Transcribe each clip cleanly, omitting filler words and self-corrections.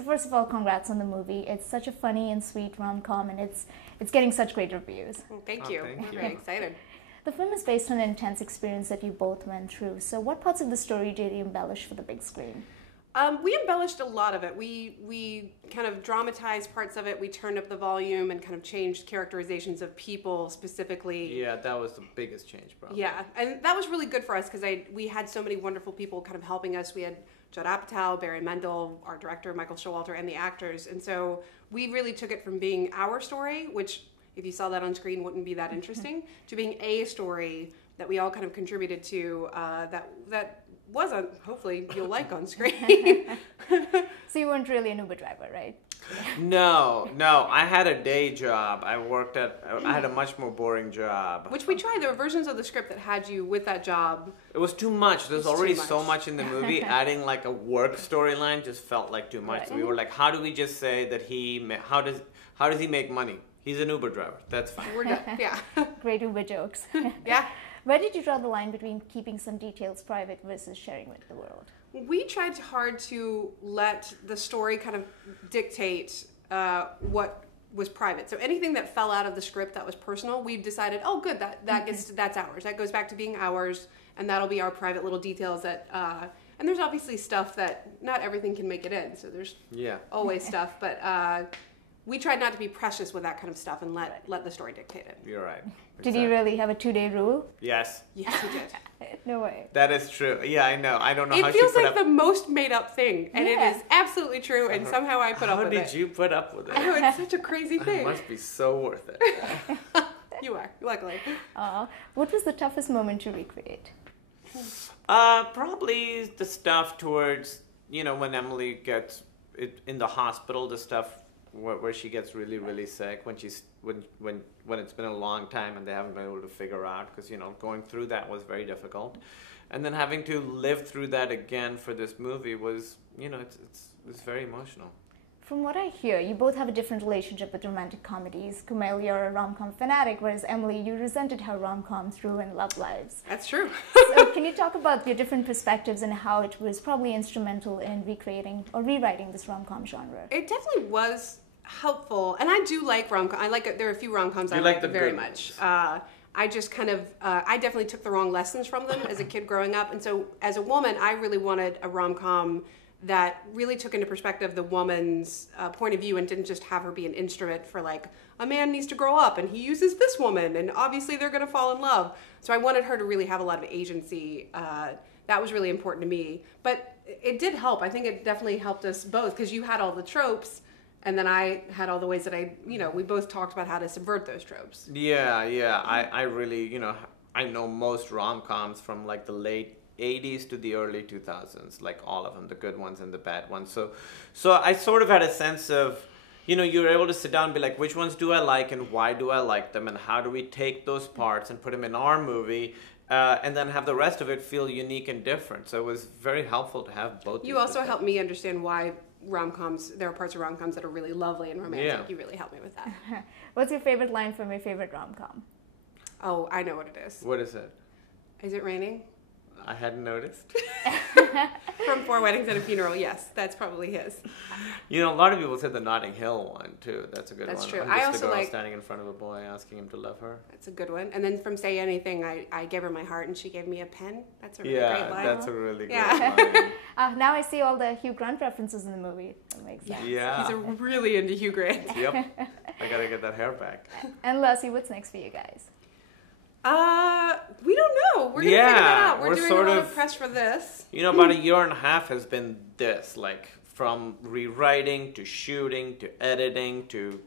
So first of all, congrats on the movie. It's such a funny and sweet rom-com, and it's getting such great reviews. Well, thank you. I'm very excited. The film is based on an intense experience that you both went through. So what parts of the story did you embellish for the big screen? We embellished a lot of it. We kind of dramatized parts of it. We turned up the volume and kind of changed characterizations of people specifically. Yeah, that was the biggest change, probably. Yeah, and that was really good for us because we had so many wonderful people kind of helping us. We had Judd Apatow, Barry Mendel, our director, Michael Showalter, and the actors. And so we really took it from being our story, which if you saw that on screen wouldn't be that interesting, to being a story that we all kind of contributed to that wasn't, hopefully you'll like on screen. So you weren't really an Uber driver, right? No, I had a day job. I had a much more boring job. Which we tried. There were versions of the script that had you with that job. It was too much. There's already so much in the movie. Adding like a work storyline just felt like too much. Right. So we were like, how do we just say that how does he make money? He's an Uber driver. That's fine. We're done. Yeah. Great Uber jokes. Yeah. Where did you draw the line between keeping some details private versus sharing with the world? We tried hard to let the story kind of dictate what was private. So anything that fell out of the script that was personal, we decided, oh, good, that's ours. That goes back to being ours, and that'll be our private little details that. And there's obviously stuff that not everything can make it in. So there's always stuff, but. We tried not to be precious with that kind of stuff and let the story dictate it. You're right. Did you really have a 2-day rule? Yes. Yes, we did. No way. That is true. Yeah, I know. I don't know how it feels like the most made up thing, and it is absolutely true, and somehow I put up with it. How did you put up with it? I know, it's such a crazy thing. It must be so worth it. You are, luckily. What was the toughest moment to recreate? Probably the stuff towards, when Emily gets in the hospital, the stuff where she gets really, really sick, when it's been a long time and they haven't been able to figure out, because going through that was very difficult, and then having to live through that again for this movie was it's very emotional. From what I hear, you both have a different relationship with romantic comedies. Kumail, you're a rom-com fanatic, whereas Emily, you resented how rom-coms ruin love lives. That's true. So can you talk about your different perspectives and how it was probably instrumental in recreating or rewriting this rom-com genre? It definitely was helpful, and I do like rom-com. There are a few rom-coms I like very much. I just kind of, I definitely took the wrong lessons from them as a kid growing up, and so as a woman, I really wanted a rom-com that really took into perspective the woman's point of view and didn't just have her be an instrument for like, a man needs to grow up and he uses this woman and obviously they're going to fall in love. So I wanted her to really have a lot of agency. That was really important to me. But it did help. I think it definitely helped us both because you had all the tropes and then I had all the ways that we both talked about how to subvert those tropes. Yeah. I really, I know most rom-coms from like the late 80s to the early 2000s, like all of them, the good ones and the bad ones. So I sort of had a sense of, you're able to sit down and be like, which ones do I like and why do I like them and how do we take those parts and put them in our movie and then have the rest of it feel unique and different. So it was very helpful to have both. You also helped me understand why rom-coms, there are parts of rom-coms that are really lovely and romantic. Yeah. You really helped me with that. What's your favorite line from your favorite rom-com? Oh, I know what it is. What is it? Is it raining? I hadn't noticed. From 4 Weddings and a Funeral, yes, that's probably his. A lot of people said the Notting Hill one too. That's a good one. That's true. I also like standing in front of a boy asking him to love her. That's a good one. And then from Say Anything, I gave her my heart and she gave me a pen. That's a really great line. That's a really good line. Now I see all the Hugh Grant references in the movie. That makes sense. Yeah. He's really into Hugh Grant. Yep. I gotta get that hair back. And Lassie, what's next for you guys? We don't know. We're gonna figure that out. We're doing a lot of press for this. About a year and a half has been this, like from rewriting to shooting to editing to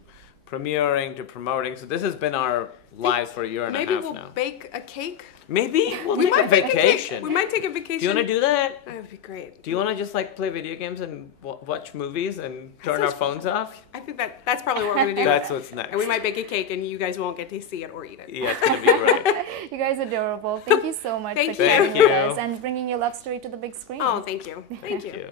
premiering to promoting. So this has been our lives for a year and a half now. Maybe we'll bake a cake. Maybe we'll take a vacation. We might take a vacation. Do you want to do that? That would be great. Do you want to just like play video games and watch movies and turn our phones off? I think that's probably what we're going to do. That's what's next. And we might bake a cake and you guys won't get to see it or eat it. Yeah, it's going to be great. You guys are adorable. Thank you so much for sharing with us and bringing your love story to the big screen. Oh, thank you. Thank you.